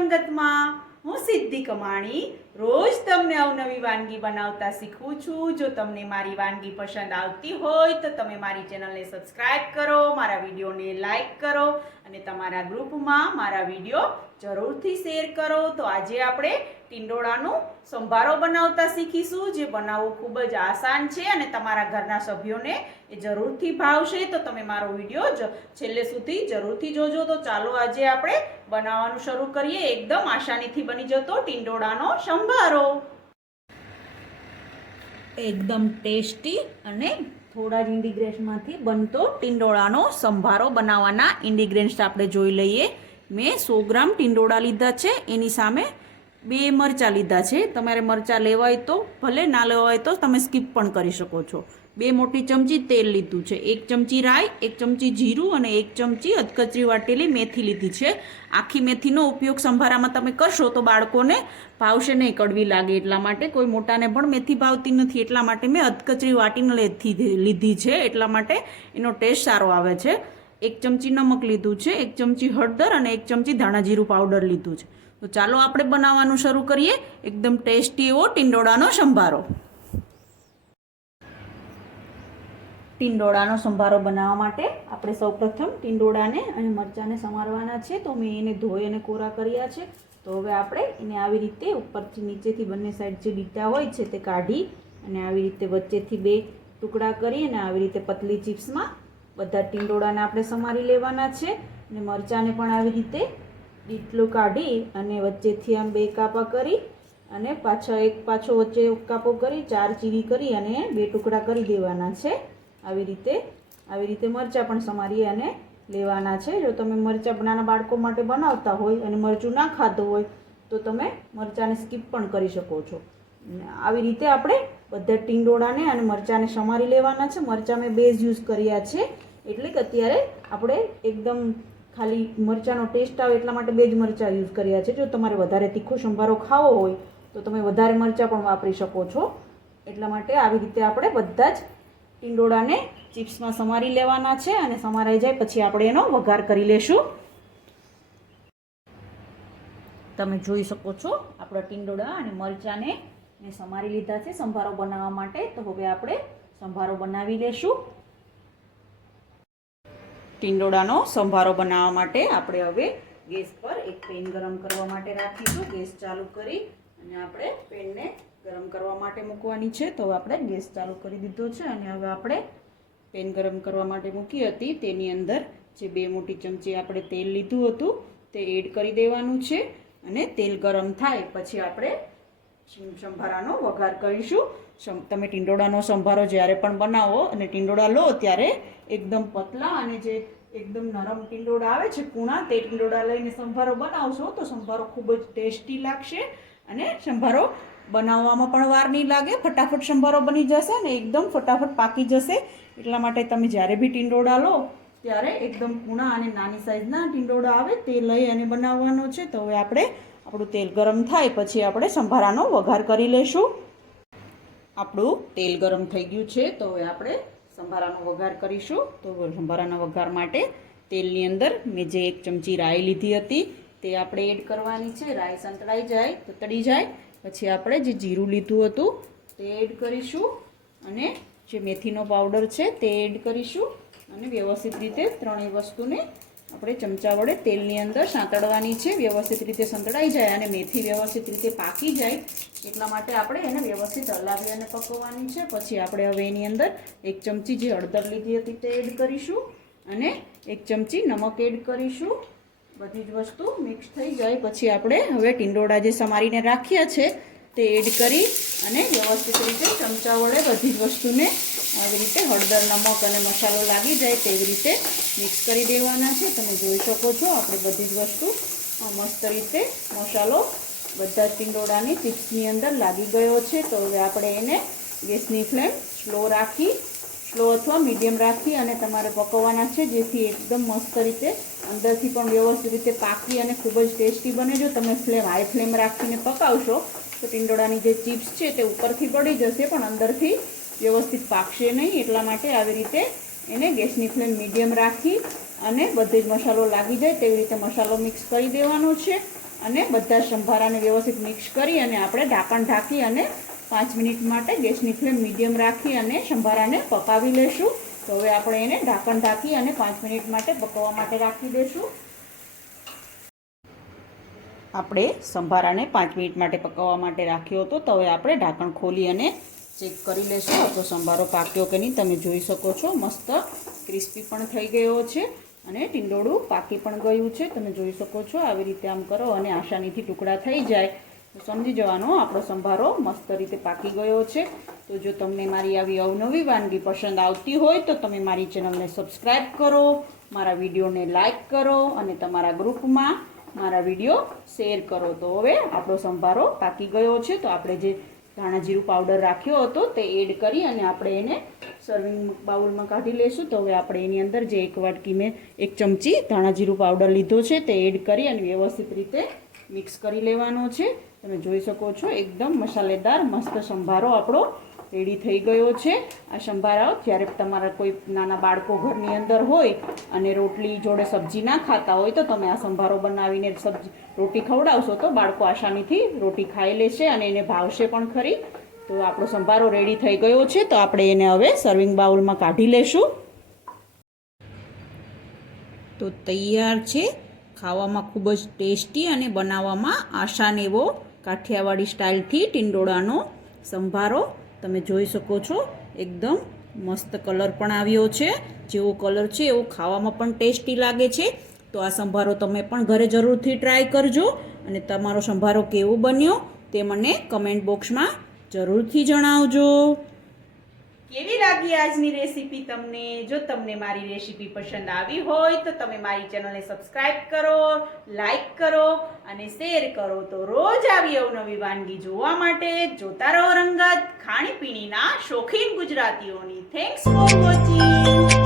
રંગતમાં હું સિદ્ધિ કમાણી રોજ તમને અવનવી વાનગી બનાવતા શીખવું છું। જો તમને મારી વાનગી પસંદ આવતી હોય તો તમે મારી ચેનલને સબસ્ક્રાઇબ કરો, મારા વિડીયોને લાઈક કરો અને તમારા ગ્રુપમાં મારા વિડીયો જરૂરથી શેર કરો। તો આજે આપણે ટિંડોળાનો સંભારો બનાવતા શીખીશું, જે બનાવવું ખૂબ જ આસાન છે અને તમારા ઘરના સભ્યોને એ જરૂરથી ભાવશે। તો તમે મારો વિડીયો છેલ્લે સુધી જરૂરથી જોજો। તો ચાલો આજે આપણે બનાવવાનું શરૂ કરીએ। એકદમ આસાનીથી બની જતો ટિંડોળાનો સંભારો, એકદમ ટેસ્ટી અને થોડા જ ઇન્ગ્રેડિયન્ટ્સમાંથી બનતો ટિંડોળાનો સંભારો બનાવવાના ઇન્ગ્રેડિયન્ટ્સ આપણે જોઈ લઈએ। મેં 100 ગ્રામ ટિંડોળા લીધા છે, એની સામે 2 મરચાં લીધા છે। તમારે મરચાં લેવાય તો ભલે, ના લેવાય તો તમે સ્કીપ પણ કરી શકો છો। 2 મોટી ચમચી તેલ લીધું છે, 1 ચમચી રાઈ, 1 ચમચી જીરું અને 1 ચમચી અધકચરી વાટેલી મેથી લીધી છે। આખી મેથીનો ઉપયોગ સંભારામાં તમે કરશો તો બાળકોને ભાવશે નહીં, કડવી લાગે એટલા માટે। કોઈ મોટાને પણ મેથી ભાવતી નથી, એટલા માટે મેં અધકચરી વાટીને લીધી છે, એટલા માટે એનો ટેસ્ટ સારો આવે છે। 1 ચમચી નમક લીધું છે, 1 ચમચી હળદર અને 1 ચમચી ધાણા જીરું પાવડર લીધું છે। તો ચાલો આપણે બનાવવાનું શરૂ કરીએ એકદમ ટેસ્ટી એવો ટિંડોળાનો સંભારો। ટિંડોળાનો સંભારો બનાવવા માટે આપણે સૌપ્રથમ ટિંડોળાને અને મરચાંને સમારવાના છે। તો મેં એને ધોઈ અને કોરા કર્યા છે। તો હવે આપણે એને આવી રીતે ઉપરથી નીચેથી બંને સાઈડ જે ડીટા હોય છે તે કાઢી અને આવી રીતે વચ્ચેથી 2 ટુકડા કરી અને આવી રીતે પતલી ચિપ્સમાં બધા ટિંડોળાને આપણે સમારી લેવાના છે। અને મરચાંને પણ આવી રીતે ડીટલું કાઢી અને વચ્ચેથી આમ 2 કાપા કરી અને પાછો વચ્ચે કાપો કરી 4 ચીરી કરી અને 2 ટુકડા કરી દેવાના છે। આવી રીતે મરચાં પણ સમારી અને લેવાના છે। જો તમે મરચાં નાના બાળકો માટે બનાવતા હોય અને મરચું ના ખાતું હોય તો તમે મરચાંને સ્કીપ પણ કરી શકો છો। આવી રીતે આપણે બધા ટિંડોળાને અને મરચાંને સમારી લેવાના છે। મરચાં મેં 2 જ યુઝ કર્યા છે, એટલે કે અત્યારે આપણે એકદમ ખાલી મરચાંનો ટેસ્ટ આવે એટલા માટે 2 જ મરચાં યુઝ કર્યા છે। જો તમારે વધારે તીખો સંભારો ખાવો હોય તો તમે વધારે મરચાં પણ વાપરી શકો છો। એટલા માટે આવી રીતે આપણે બધા જ ટિંડોળાને ચિપ્સમાં સમારી લેવાના છે અને સમારાઈ જાય પછી આપણે એનો વઘાર કરી લેશું। તમે જોઈ શકો છો આપણા ટિંડોળા અને મરચાંને મેં સમારી લીધા છે સંભારો બનાવવા માટે। તો હવે આપણે સંભારો બનાવી લેશું। ટિંડોળાનો સંભારો બનાવવા માટે આપણે હવે ગેસ પર એક પેન ગરમ કરવા માટે રાખીશું। ગેસ ચાલુ કરી અને આપણે પેનને ગરમ કરવા માટે મૂકવાની છે। તો આપણે ગેસ ચાલુ કરી દીધો છે અને હવે આપણે પેન ગરમ કરવા માટે મૂકી હતી તેની અંદર જે 2 મોટી ચમચી આપણે તેલ લીધું હતું તે એડ કરી દેવાનું છે અને તેલ ગરમ થાય પછી આપણે સંભારાનો વઘાર કરીશું। તમે ટિંડોળાનો સંભારો જ્યારે પણ બનાવો અને ટિંડોળા લો ત્યારે એકદમ પતલા અને જે એકદમ નરમ ટિંડોળા આવે છે કૂણા, તે ટિંડોળા લઈને સંભારો બનાવશો તો સંભારો ખૂબ જ ટેસ્ટી લાગશે અને સંભારો બનાવવામાં પણ વાર નહીં લાગે, ફટાફટ સંભારો બની જશે અને એકદમ ફટાફટ પાકી જશે। એટલા માટે તમે જ્યારે બી ટિંડોળા લો ત્યારે એકદમ કૂણા અને નાની સાઈઝના ટિંડોળા આવે તે લઈ અને બનાવવાનો છે। તો હવે આપણું તેલ ગરમ થાય પછી આપણે સંભારાનો વઘાર કરી લેશું। આપણું તેલ ગરમ થઈ ગયું છે તો હવે આપણે સંભારાનો વઘાર કરીશું। તો સંભારાના વઘાર માટે તેલની અંદર મેં જે 1 ચમચી રાઈ લીધી હતી તે આપણે એડ કરવાની છે। રાઈ સંતળાઈ જાય તો તળી જાય પછી આપણે જે જીરું લીધું હતું તે એડ કરીશું અને જે મેથીનો પાવડર છે તે એડ કરીશું અને વ્યવસ્થિત રીતે ત્રણેય વસ્તુને આપણે ચમચા વડે તેલની અંદર સાંતળવાની છે। વ્યવસ્થિત રીતે સંતળાઈ જાય અને મેથી વ્યવસ્થિત રીતે પાકી જાય એટલા માટે આપણે એને વ્યવસ્થિત હલાવી અને પકવવાની છે। પછી આપણે હવે એની અંદર 1 ચમચી જે હળદર લીધી હતી તે એડ કરીશું અને 1 ચમચી નમક એડ કરીશું। બધી જ વસ્તુ મિક્સ થઈ જાય પછી આપણે હવે ટિંડોળા જે સમારીને રાખ્યા છે તે એડ કરી અને વ્યવસ્થિત રીતે ચમચા વડે બધી જ વસ્તુને આવી રીતે હળદર, નમક અને મસાલો લાગી જાય તેવી રીતે મિક્સ કરી દેવાના છે। તમે જોઈ શકો છો આપણે બધી જ વસ્તુ મસ્ત રીતે મસાલો બધા જ ટિંડોળાની ચિપ્સની અંદર લાગી ગયો છે। તો હવે આપણે એને ગેસની ફ્લેમ સ્લો અથવા મીડિયમ રાખી અને તમારે પકવવાના છે, જેથી એકદમ મસ્ત રીતે અંદરથી પણ વ્યવસ્થિત રીતે પાકી અને ખૂબ જ ટેસ્ટી બને। જો તમે હાઈ ફ્લેમ રાખીને પકાવશો તો ટિંડોળાની જે ચિપ્સ છે તે ઉપરથી પડી જશે પણ અંદરથી વ્યવસ્થિત પાકશે નહીં। એટલા માટે આવી રીતે એને ગેસની ફ્લેમ મીડિયમ રાખી અને બધો જ મસાલો લાગી જાય તેવી રીતે મસાલો મિક્સ કરી દેવાનો છે અને બધા સંભારાને વ્યવસ્થિત મિક્સ કરી અને આપણે ઢાંકણ ઢાંકી અને 5 મિનિટ માટે ગેસની ફ્લેમ મીડિયમ રાખી અને સંભારાને પકાવી લેશું. તો હવે આપણે એને ઢાંકણ ઢાંકી અને 5 મિનિટ માટે પકવવા માટે રાખી દઈશું. આપણે સંભારાને 5 મિનિટ માટે પકવવા માટે રાખ્યો હતો. તો હવે આપણે ઢાંકણ ખોલી અને ચેક કરી લેશું આપણો સંભારો પાક્યો કે નહીં. તમે જોઈ શકો છો મસ્ત ક્રિસ્પી પણ થઈ ગયો છે અને ટીંડોળું પાકી પણ ગયું છે. તમે જોઈ શકો છો આવી રીતે આમ કરો અને આસાનીથી ટુકડા થઈ જાય તો સમજી જવાનો આપણો સંભારો મસ્ત રીતે પાકી ગયો છે. તો જો તમને મારી આવી અવનવી વાનગી પસંદ આવતી હોય તો તમે મારી ચેનલને સબસ્ક્રાઈબ કરો, મારા વિડીયોને લાઈક કરો અને તમારા ગ્રુપમાં મારા વિડીયો શેર કરો. તો હવે આપણો સંભારો પાકી ગયો છે. તો આપણે જે ધાણા જીરું પાવડર રાખ્યો હતો તે એડ કરી અને આપણે એને સર્વિંગ બાઉલમાં કાઢી લઈશું. તો હવે આપણે એની અંદર જે એક વાટકી મેં 1 ચમચી ધાણા જીરું પાવડર લીધો છે તે એડ કરી અને વ્યવસ્થિત રીતે મિક્સ કરી લેવાનો છે. તમે જોઈ શકો છો એકદમ મસાલેદાર મસ્ત સંભારો આપણો રેડી થઈ ગયો છે. આ સંભારો જ્યારે તમારા કોઈ નાના બાળકો ઘરની અંદર હોય અને રોટલી જોડે સબ્જી ના ખાતા હોય તો તમે આ સંભારો બનાવીને રોટી ખવડાવશો તો બાળકો આસાનીથી રોટી ખાઈ લેશે અને એને ભાવશે પણ ખરી. તો આપણો સંભારો રેડી થઈ ગયો છે. તો આપણે એને હવે સર્વિંગ બાઉલમાં કાઢી લેશું. તો તૈયાર છે. ખાવામાં ખૂબ જ ટેસ્ટી અને બનાવવામાં આસાન એવો કાઠિયાવાડી સ્ટાઇલથી ટિંડોળાનો સંભારો. તમે જોઈ શકો છો એકદમ મસ્ત કલર પણ આવ્યો છે. જેવો કલર છે એવો ખાવામાં પણ ટેસ્ટી લાગે છે. તો આ સંભારો તમે પણ ઘરે જરૂરથી ટ્રાય કરજો અને તમારો સંભારો કેવો બન્યો તે મને કમેન્ટ બોક્સમાં જરૂરથી જણાવજો. કેવી લાગી આજની રેસીપી તમને? જો તમને મારી રેસીપી પસંદ આવી હોય તો તમે મારી ચેનલને સબસ્ક્રાઇબ કરો, લાઈક કરો અને શેર કરો. તો રોજ આવી અવનવી વાનગી જોવા માટે જોતા રહો રંગત, ખાણીપીણીના શોખીન ગુજરાતીઓની. Thanks for watching.